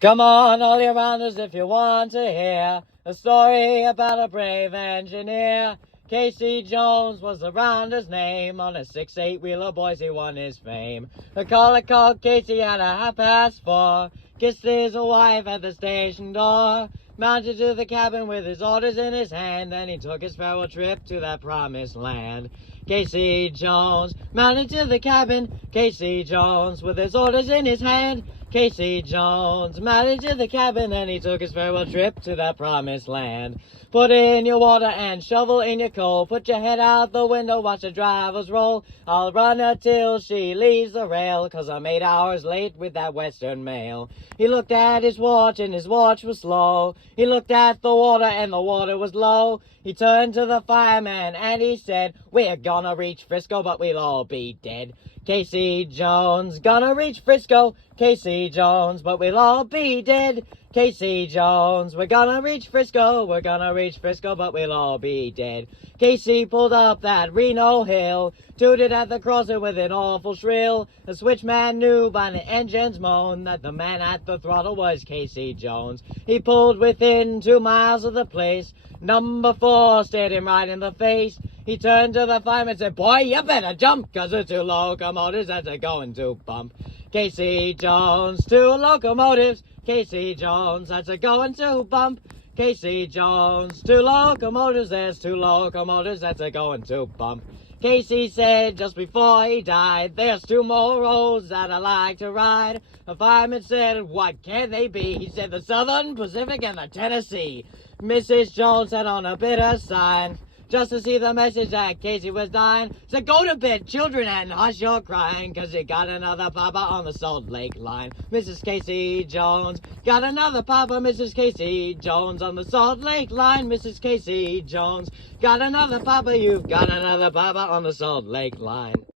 Come on, all you rounders, if you want to hear a story about a brave engineer. Casey Jones was the rounder's name. On a 6-8-wheeler, boys, he won his fame. The caller called Casey at 4:30. Kissed his wife at the station door. Mounted to the cabin with his orders in his hand. Then he took his farewell trip to that promised land. Casey Jones mounted to the cabin. Casey Jones with his orders in his hand. Casey Jones mounted to the cabin and he took his farewell trip to that promised land. Put in your water and shovel in your coal. Put your head out the window, watch the drivers roll. I'll run her till she leaves the rail, 'cause I'm 8 hours late with that Western mail. He looked at his watch and his watch was slow. He looked at the water and the water was low. He turned to the fireman and he said, "We're gonna reach Frisco, but we'll all be dead." Casey Jones, gonna reach Frisco. Casey Jones, but we'll all be dead. Casey Jones, we're gonna reach Frisco. We're gonna reach Frisco, but we'll all be dead. Casey pulled up that Reno hill, tooted at the crosser with an awful shrill. The switchman knew by the engine's moan that the man at the throttle was Casey Jones. He pulled within 2 miles of the place. Number 4 stared him right in the face. He turned to the fireman and said, "Boy, you better jump, 'cause the 2 locomotives that's a going to bump." Casey Jones, 2 locomotives. Casey Jones, that's a going to bump. Casey Jones, 2 locomotives, there's 2 locomotives that's a going to bump. Casey said just before he died, "There's 2 more roads that I like to ride." The fireman said, "What can they be?" He said, "The Southern Pacific and the Tennessee." Mrs. Jones had on a bitter sign, just to see the message that Casey was dying. Said, "Go to bed, children, and hush your crying, 'cause you got another papa on the Salt Lake line." Mrs. Casey Jones got another papa. Mrs. Casey Jones on the Salt Lake line. Mrs. Casey Jones got another papa. You've got another papa on the Salt Lake line.